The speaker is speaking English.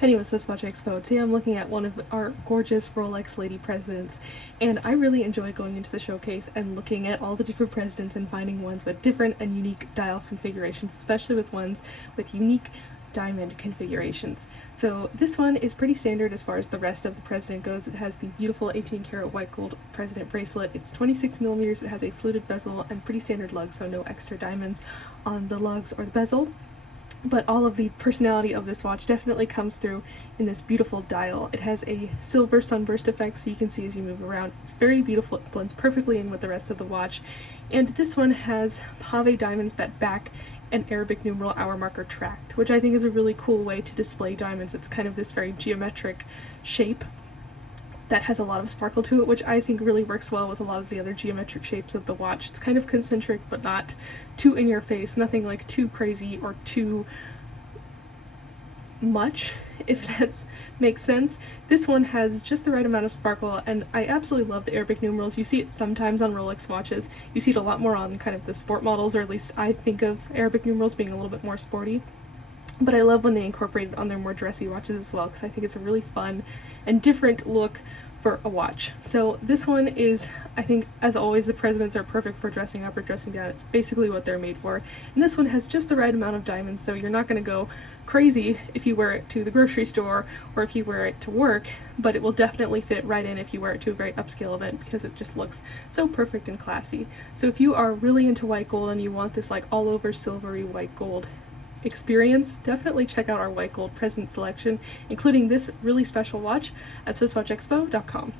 Penny with Swiss Watch Expo. Today I'm looking at one of our gorgeous Rolex Lady Presidents, and I really enjoy going into the showcase and looking at all the different presidents and finding ones with different and unique dial configurations, especially with ones with unique diamond configurations. So this one is pretty standard as far as the rest of the president goes. It has the beautiful 18 karat white gold president bracelet. It's 26 millimeters. It has a fluted bezel and pretty standard lugs, so no extra diamonds on the lugs or the bezel. But all of the personality of this watch definitely comes through in this beautiful dial. It has a silver sunburst effect, so you can see as you move around. It's very beautiful. It blends perfectly in with the rest of the watch. And this one has pave diamonds that back an Arabic numeral hour marker tracked, which I think is a really cool way to display diamonds. It's kind of this very geometric shape that has a lot of sparkle to it, which I think really works well with a lot of the other geometric shapes of the watch. It's kind of concentric, but not too in your face, nothing like too crazy or too much, if that makes sense. This one has just the right amount of sparkle, and I absolutely love the Arabic numerals. You see it sometimes on Rolex watches. You see it a lot more on kind of the sport models, or at least I think of Arabic numerals being a little bit more sporty. But I love when they incorporate it on their more dressy watches as well, because I think it's a really fun and different look for a watch. So this one is, I think, as always, the presidents are perfect for dressing up or dressing down. It's basically what they're made for. And this one has just the right amount of diamonds, so you're not going to go crazy if you wear it to the grocery store or if you wear it to work, but it will definitely fit right in if you wear it to a very upscale event, because it just looks so perfect and classy. So if you are really into white gold and you want this like all over silvery white gold experience, definitely check out our white gold president selection, including this really special watch at SwissWatchExpo.com.